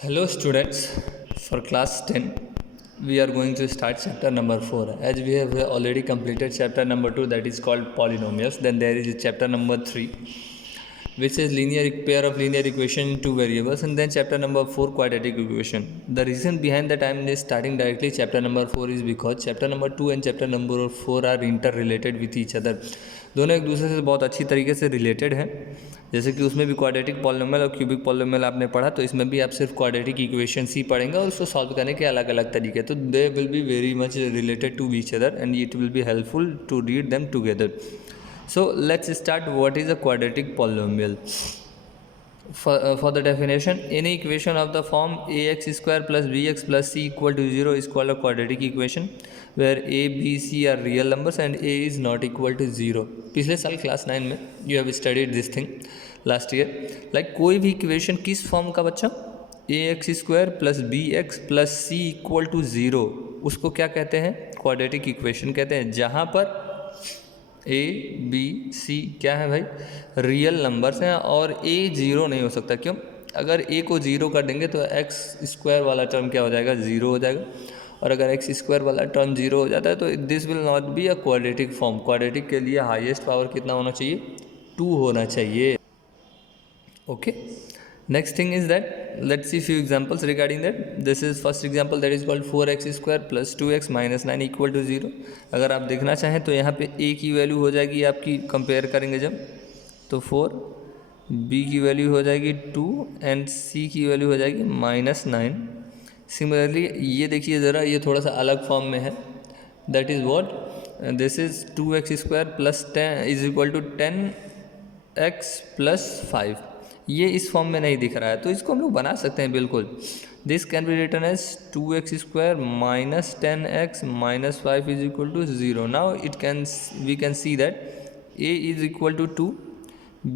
Hello students, for class 10 we are going to start chapter number 4. As we have already completed chapter number 2, that is called polynomials. Then there is chapter number 3, which is linear pair of linear equation in two variables, and then chapter number 4, quadratic equation. The reason behind that I am starting directly chapter number 4 is because chapter number 2 and chapter number 4 are interrelated with each other. दोनों एक दूसरे से बहुत अच्छी तरीके से related हैं. जैसे कि उसमें भी क्वाड्रेटिक पॉलिनोमियल और क्यूबिक पॉलिनोमियल आपने पढ़ा, तो इसमें भी आप सिर्फ क्वाड्रेटिक इक्वेशंस ही पढ़ेंगे और उसको सॉल्व करने के अलग अलग तरीके. तो they will be very much related to each other and it will be helpful to read them together. So let's start. What is a quadratic polynomial? For the definition, any equation of the form ax square plus bx plus c equal to 0 is called a quadratic equation where a, b, c are real numbers and a is not equal to 0. पिछले साल class 9 में you have studied this thing last year. Like कोई भी equation किस form का बच्चा, ax square plus b x plus c equal to 0, उसको क्या कहते हैं? क्वाड्रेटिक इक्वेशन कहते हैं. जहाँ पर ए बी सी क्या है भाई? रियल नंबर्स हैं और ए जीरो नहीं हो सकता. क्यों? अगर ए को जीरो कर देंगे तो एक्स स्क्वायर वाला टर्म क्या हो जाएगा? ज़ीरो हो जाएगा. और अगर एक्स स्क्वायर वाला टर्म जीरो हो जाता है तो this will not be a quadratic form. Quadratic के लिए हाईएस्ट पावर कितना होना चाहिए? 2 होना चाहिए. Okay. Next thing is that let's see few examples regarding that. This is first example, that is called 4x square plus 2x minus 9 equal to 0. अगर आप देखना चाहें तो यहाँ पे a की वैल्यू हो जाएगी आपकी, कंपेयर करेंगे जब, तो 4, b की वैल्यू हो जाएगी 2 एंड c की वैल्यू हो जाएगी -9. सिमिलरली ये देखिए ज़रा, ये थोड़ा सा अलग फॉर्म में है. That is what, this is 2x square plus 10 is equal to 10x plus 5. ये इस फॉर्म में नहीं दिख रहा है, तो इसको हम लोग बना सकते हैं बिल्कुल. This can be written as 2x square minus 10x minus 5 is equal to 0. Now we can see that a is equal to 2,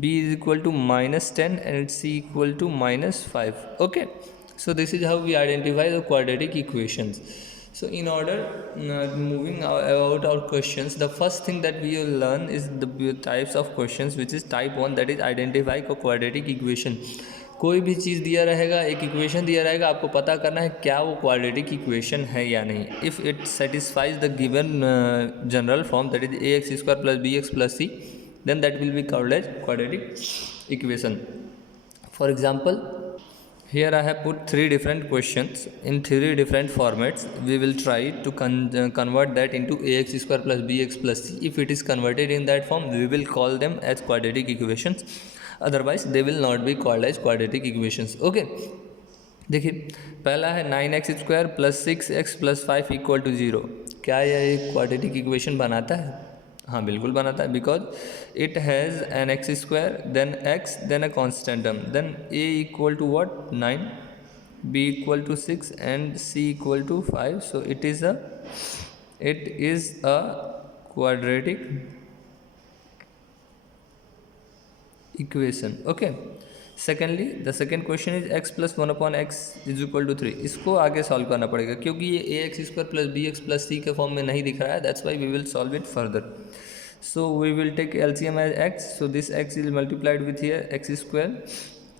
b is equal to -10 and c equal to -5. Okay, so this is how we identify the quadratic equations. So in order moving about our questions, the first thing that we will learn is the types of questions, which is type 1, that is identify a quadratic equation. कोई भी चीज़ दिया रहेगा, एक equation दिया रहेगा, आपको पता करना है क्या वो क्वाड्रेटिक इक्वेशन है या नहीं. If it satisfies the given general form, that is a x square plus b x plus c, then that will be called as quadratic equation. For example, here I have put 3 different questions in 3 different formats. We will try to convert that into ax square plus bx plus c. If it is converted in that form, we will call them as quadratic equations. Otherwise, they will not be called as quadratic equations. Okay. देखिए, पहला है 9x square plus 6x plus 5 equal to 0. क्या यह एक quadratic equation बनाता है? हाँ, बिल्कुल बनाता है, because it has an x square then x then a constant term, then a equal to what 9, b equal to 6 and c equal to 5. So it is a quadratic equation. Okay. Secondly, the second question is x plus 1 upon x is equal to 3. इसको आगे solve करना पड़ेगा क्योंकि ये a x square plus b x plus c के form में नहीं दिख रहा है. That's why we will solve it further. So we will take LCM as x. So this x is multiplied with here x square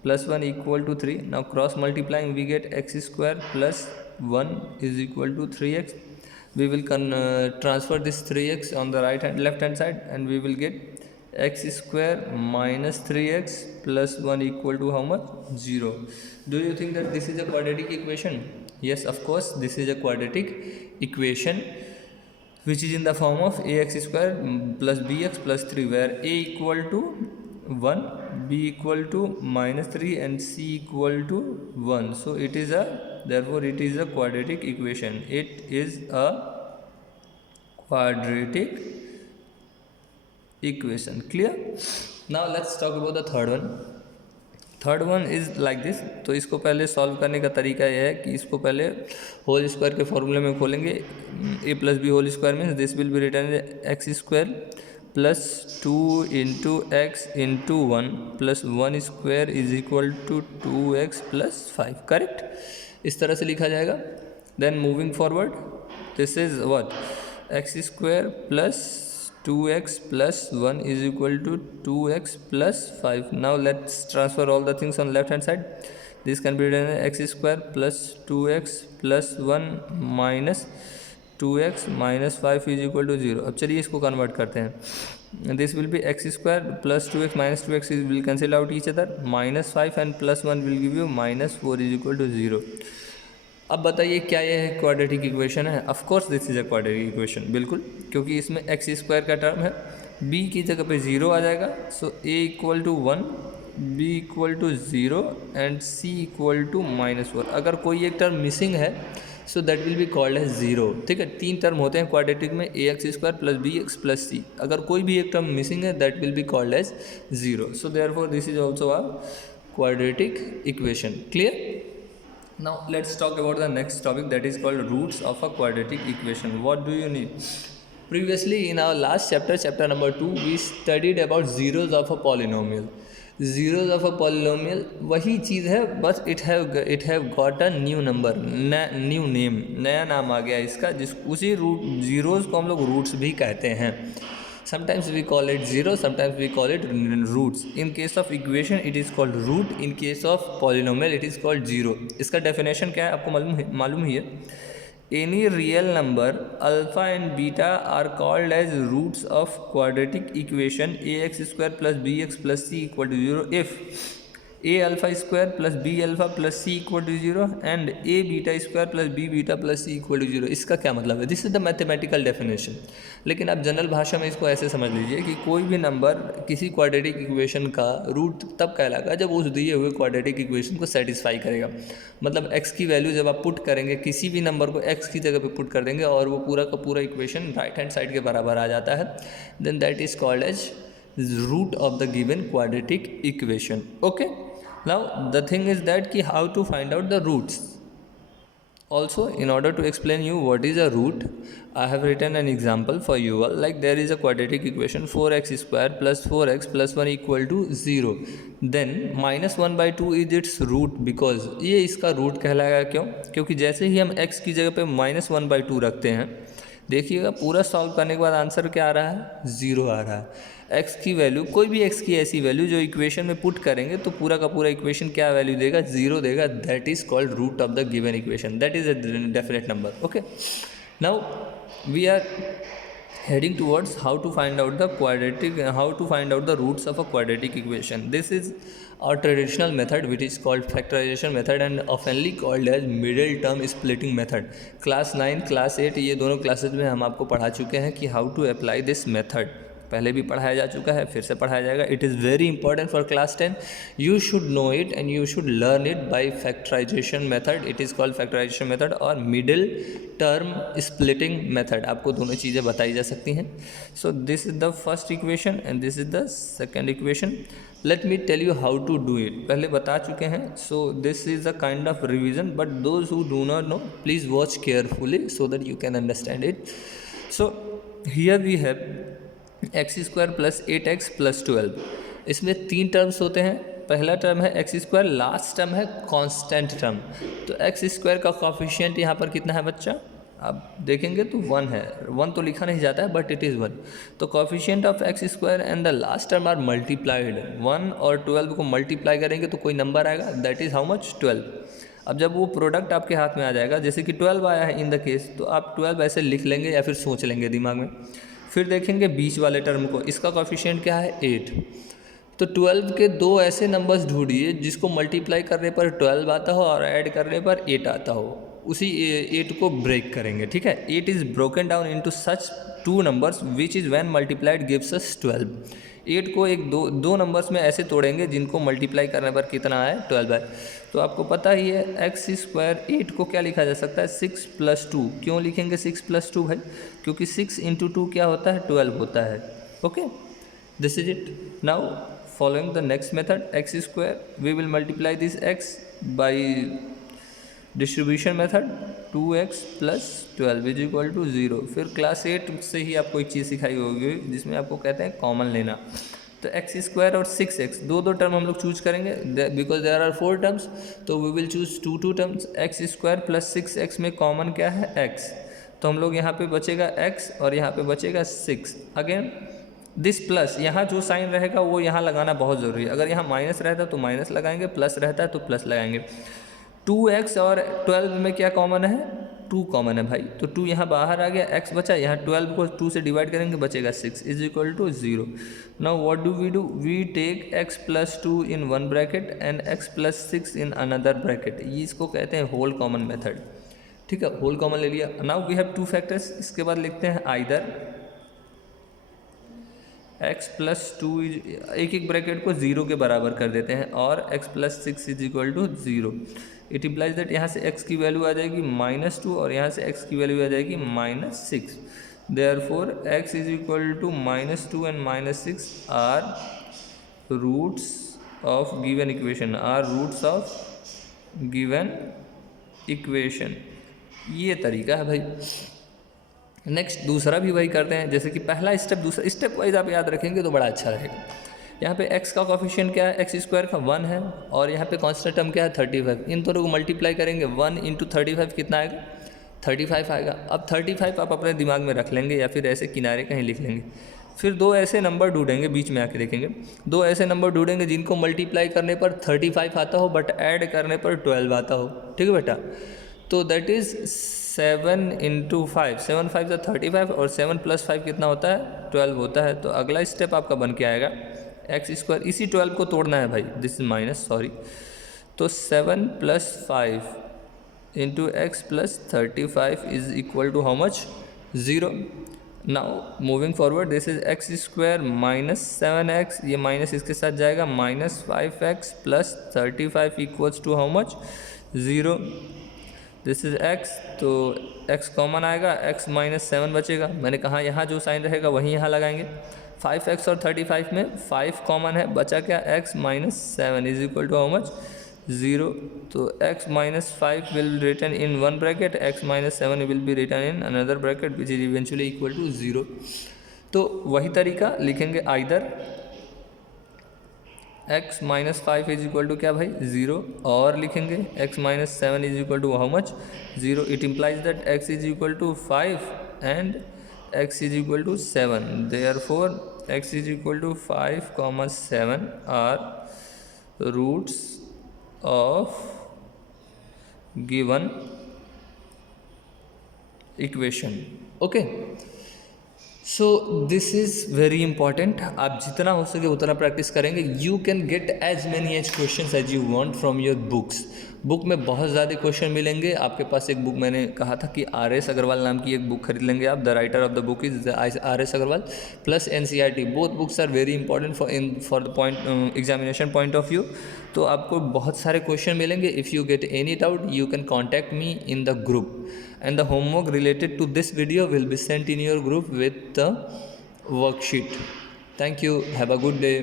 plus 1 equal to 3. Now cross multiplying we get x square plus 1 is equal to 3x. We will transfer this 3x on the left hand side, and we will get x square minus 3x plus 1 equal to how much? 0. Do you think that this is a quadratic equation? Yes, of course, this is a quadratic equation which is in the form of ax square plus bx plus 3, where a equal to 1, b equal to -3 and c equal to 1. So therefore it is a quadratic equation. It is a quadratic equation. Clear? Now let's talk about the third one. Third one is like this. तो इसको पहले solve करने का तरीका यह है कि इसको पहले होल स्क्वायर के फॉर्मूले में खोलेंगे. A plus b whole square means this will be return x square plus 2 into x into 1 plus 1 square is equal to 2x plus 5. Correct? इस तरह से लिखा जाएगा. Then moving forward, this is what, x square plus 2x plus 1 is equal to 2x plus 5. Now let's transfer all the things on left hand side. This can be written x square plus 2x plus 1 minus 2x minus 5 is equal to 0। अब चलिए इसको convert करते हैं। This will be x square plus 2x minus 2x will cancel out each other, minus 5 and plus 1 will give you minus 4 is equal to 0। अब बताइए क्या ये quadratic equation है? Of course this is a quadratic equation, बिल्कुल, क्योंकि इसमें x square का term है, b की जगह पे 0 आ जाएगा। So a equal to 1, b equal to 0 and c equal to -4। अगर कोई एक टर्म मिसिंग है so that will be called as 0। ठीक है, 3 टर्म होते हैं क्वाड्रेटिक में, ax square plus bx plus c। अगर कोई भी एक टर्म मिसिंग है that will be called as 0। So therefore this is also a quadratic equation. Clear? Now let's talk about the next topic, that is called roots of a quadratic equation. What do you need? Previously in our last chapter, chapter number 2, we studied about zeros of a polynomial. Zeros of a polynomial वही चीज़ है, बस it have got a new number, new name, नया नाम आ गया इसका, जिस उसी root zeros को हम लोग रूट्स भी कहते हैं। Sometimes we call it zero, sometimes we call it roots. In case of equation it is called root, in case of polynomial it is called zero. इसका definition क्या है आपको मालूम ही है? Any real number alpha and beta are called as roots of quadratic equation ax square plus bx plus c equal to 0 if a alpha square plus b alpha plus c equal to 0 and a beta square plus b beta plus c equal to 0। इसका क्या मतलब है? This is the mathematical definition. लेकिन आप general भाषा में इसको ऐसे समझ लीजिए कि कोई भी नंबर किसी क्वाड्रेटिक इक्वेशन का रूट तब कहलाएगा जब उस दिए हुए क्वाड्रेटिक इक्वेशन को सेटिस्फाई करेगा। मतलब x की वैल्यू जब आप पुट करेंगे, किसी भी नंबर को x की जगह पे पुट कर देंगे और वो पूरा का पूरा इक्वेशन राइट हैंड साइड के बराबर आ जाता है, then that is called as root of the given quadratic equation. Okay, now the thing is that ki how to find out the roots. Also, in order to explain you what is a root, I have written an example for you all. Like there is a quadratic equation 4x square plus 4x plus 1 equal to 0. Then minus 1 by 2 is its root, because ये इसका root कहलाएगा। क्यों? क्योंकि जैसे ही हम x की जगह पे माइनस 1 by 2 रखते हैं, देखिएगा पूरा सॉल्व करने के बाद आंसर क्या आ रहा है? 0 आ रहा है। x की वैल्यू, कोई भी x की ऐसी वैल्यू जो इक्वेशन में पुट करेंगे तो पूरा का पूरा इक्वेशन क्या वैल्यू देगा? 0 देगा। That is called root of the given equation, that is a definite number. Okay, now we are heading towards how to find out the roots of a quadratic equation. This is our traditional method which is called factorization method and oftenly called as middle term splitting method. Class 9, class 8 ये दोनों classes में हम आपको पढ़ा चुके हैं कि how to apply this method. पहले भी पढ़ाया जा चुका है, फिर से पढ़ाया जाएगा। It is very important for class 10। You should know it and you should learn it by factorisation method. It is called factorisation method और मिडिल टर्म स्प्लिटिंग मेथड। आपको दोनों चीज़ें बताई जा सकती हैं। So this is the first equation and this is the second equation. Let me tell you how to do it. पहले बता चुके हैं। So this is a kind of revision, but those who do not know please watch carefully so that you can understand it. So here we have x square plus 8x plus 12। इसमें 3 terms होते हैं। पहला term है x square, last term है constant term. तो x square का coefficient यहाँ पर कितना है बच्चा? आप देखेंगे तो 1 है। 1 तो लिखा नहीं जाता है बट इट इज़ 1। तो coefficient of x square and the last term are multiplied. 1 और 12 को मल्टीप्लाई करेंगे तो कोई नंबर आएगा, दैट इज़ हाउ मच? 12। अब जब वो प्रोडक्ट आपके हाथ में आ जाएगा, जैसे कि 12 आया है इन द केस, तो आप 12 ऐसे लिख लेंगे या फिर सोच लेंगे दिमाग में। फिर देखेंगे बीच वाले टर्म को, इसका कॉफिशिएंट क्या है? 8। तो 12 के 2 ऐसे नंबर्स ढूंढिए जिसको मल्टीप्लाई करने पर 12 आता हो और ऐड करने पर 8 आता हो। उसी 8 को ब्रेक करेंगे, ठीक है। 8 is broken down into such 2 numbers which is when multiplied gives us 12। 8 को दो नंबर्स में ऐसे तोड़ेंगे जिनको मल्टीप्लाई करने पर कितना आए? 12 है। तो आपको पता ही है एक्स स्क्वायर 8 को क्या लिखा जा सकता है? 6 + 2। क्यों लिखेंगे 6 + 2 भाई? क्योंकि 6 × 2 क्या होता है? 12 होता है। Okay, this is it. Now following the next method, x square we will multiply this x by distribution method 2x + 12 is equal to 0। फिर क्लास 8 से ही आपको एक चीज़ सिखाई होगी जिसमें आपको कहते हैं कॉमन लेना। तो एक्स स्क्वायर और 6x दो टर्म हम लोग चूज करेंगे बिकॉज देयर आर 4 टर्म्स, तो we will choose 2 terms. X square + 6x में कॉमन क्या है? x। तो हम लोग यहाँ पे बचेगा x और यहाँ पे बचेगा 6। अगेन दिस प्लस, यहाँ जो साइन रहेगा वो यहाँ लगाना बहुत ज़रूरी है। अगर यहाँ माइनस रहता है तो माइनस लगाएंगे, प्लस रहता है तो प्लस लगाएंगे। 2x और 12 में क्या कॉमन है? 2 कॉमन है भाई, तो 2 यहाँ बाहर आ गया, x बचा, यहाँ 12 को 2 से डिवाइड करेंगे बचेगा 6 is equal to 0। Now what do? We take x plus 2 in one bracket and x plus 6 in another bracket. ये इसको कहते हैं होल कॉमन मेथड। ठीक है, होल कॉमन ले लिया। Now we have 2 factors. इसके बाद लिखते हैं आइदर x प्लस 2 एक एक ब्रैकेट को 0 के बराबर कर देते हैं, और x plus 6 is equal to 0। It implies that यहाँ से x की वैल्यू आ जाएगी -2 और यहाँ से x की वैल्यू आ जाएगी -6। Therefore x is equal to -2 and -6 are roots of given equation, ये तरीका है भाई। नेक्स्ट दूसरा भी वही करते हैं, जैसे कि पहला स्टेप, दूसरा स्टेप वाइज आप याद रखेंगे तो बड़ा अच्छा रहेगा। यहाँ पे x का कोफिशिएंट क्या है? x² का 1 है, और यहाँ पे कांस्टेंट टर्म क्या है? 35। इन दोनों को मल्टीप्लाई करेंगे, 1 × 35 कितना आएगा? 35 आएगा। अब 35 आप अपने दिमाग में रख लेंगे या फिर ऐसे किनारे कहीं लिख लेंगे। फिर दो ऐसे नंबर ढूंढेंगे, बीच में आके देखेंगे, दो ऐसे नंबर ढूंढेंगे जिनको मल्टीप्लाई करने पर 35 आता हो बट ऐड करने पर 12 आता हो। ठीक है बेटा, तो दैट इज़ 7 × 5, 7 × 5 = 35 और 7 + 5 कितना होता है? 12 होता है। तो अगला स्टेप आपका बन के आएगा x², इसी 12 को तोड़ना है भाई, दिस इज माइनस, सॉरी। तो 7 + 5 × x + 35 is equal to how much? 0। Now moving forward, this is x² - 7x, ये माइनस इसके साथ जाएगा, -5x + 35 equals to how much? 0। This is x, तो x कॉमन आएगा, x - 7 बचेगा। मैंने कहा यहाँ जो साइन रहेगा वहीं यहाँ लगाएंगे। 5x और 35 में 5 कॉमन है, बचा क्या? x - 7 is equal to how much? 0। तो x - 5 will written in one bracket, x - 7 will be written in another bracket which is eventually equal to 0। तो वही तरीका लिखेंगे, either x - 5 is equal to क्या भाई? 0, और लिखेंगे x - 7 is equal to how much? 0। It implies that x is equal to 5 and x is equal to 7। Therefore x is equal to 5, 7 are roots of given equation. Okay, so this is very important. आप जितना हो सके उतना practice करेंगे, you can get as many as question as you want from your books. Book में बहुत ज़्यादा question मिलेंगे। आपके पास एक बुक, मैंने कहा था कि RS अग्रवाल नाम की एक बुक खरीद लेंगे आप। The writer of the book is RS Agarwal plus NCERT। Both books are very important for the point examination point of view. तो आपको बहुत सारे क्वेश्चन मिलेंगे। If you get any doubt you can contact me in the group, and the homework related to this video will be sent in your group with the worksheet. Thank you. Have a good day.